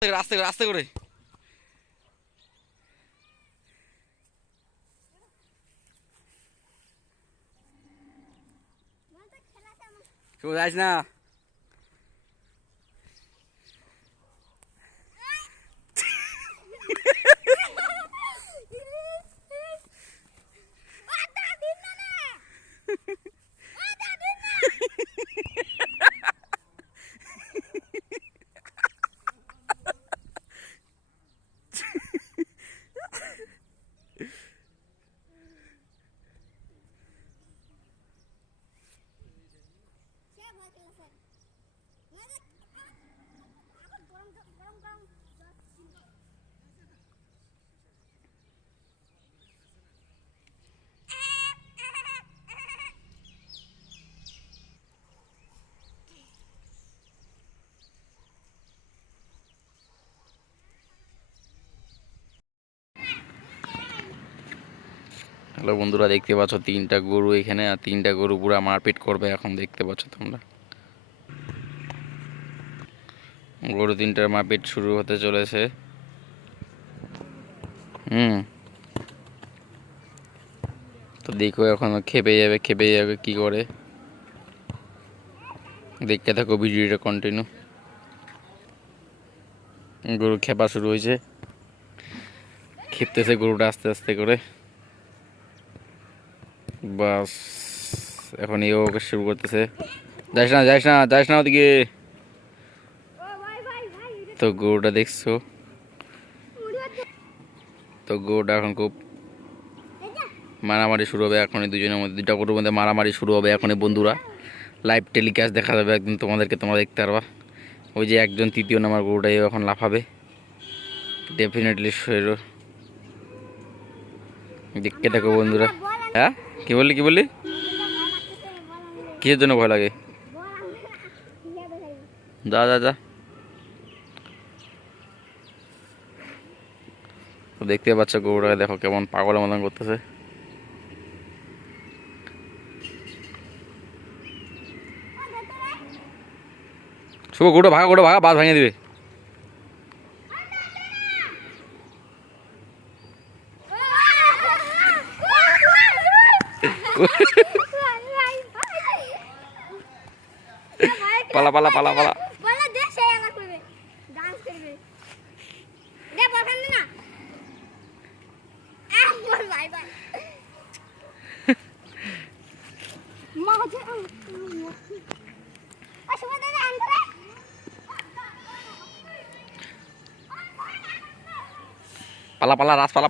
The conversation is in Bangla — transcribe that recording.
আস্তে করে আস্তে করে কেউ যাইস না। হ্যালো বন্ধুরা, দেখতে পাচ্ছ 3টা গরু এখানে, আর 3টা গরু পুরো মারপিট করবে এখন। দেখতে পাচ্ছ তোমরা, গরু 3টার মারপিট শুরু হতে চলেছে। তো দেখো এখন খেপে যাবে কি করে। দেখতে থাকো ভিডিওটা কন্টিনিউ। গরু খেপা শুরু হয়েছে, খেপতেছে গরুটা আস্তে আস্তে করে। বাস এখন এও ওকে শুরু করতেছে, যাইস না ওদিকে। তো গরুটা দেখছো, তো গরুটা এখন খুব মারামারি শুরু হবে এখনই। দুজনের মধ্যে, 2টা গরুর মধ্যে মারামারি শুরু হবে এখনই বন্ধুরা। লাইভ টেলিকাস্ট দেখা যাবে একদিন তোমাদেরকে, তোমরা দেখতে পারবা। ওই যে একজন 3য় নাম্বার গরুটাই এখন লাফাবে ডেফিনেটলি। দেখতে থাকো বন্ধুরা। হ্যাঁ, কি বললি কিসের জন্য ভয় লাগে? যা। তো দেখতে পাচ্ছ গরুটাকে দেখো কেমন পাগলের মতন করতেছে। শুভ গরুটা ভাগা বাস ভাঙিয়ে দিবে। পালা রাস পালা